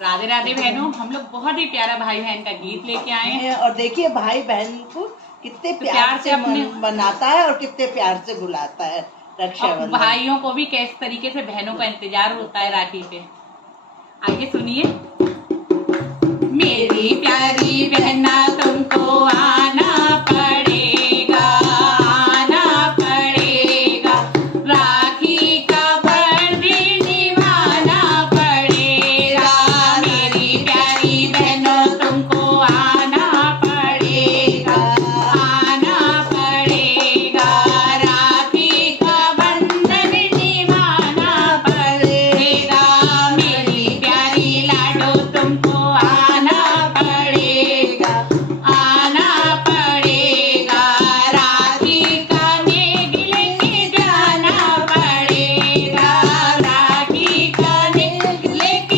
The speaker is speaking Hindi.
राधे राधे बहनों, हम लोग बहुत ही प्यारा भाई बहन का गीत लेके आए हैं। और देखिए भाई बहन को कितने प्यार से मनाता है और कितने प्यार से बुलाता है रक्षाबंधन। भाइयों को भी किस तरीके से बहनों का इंतजार होता है राखी पे। आइए सुनिए। मेरी प्यारी बहना तुमको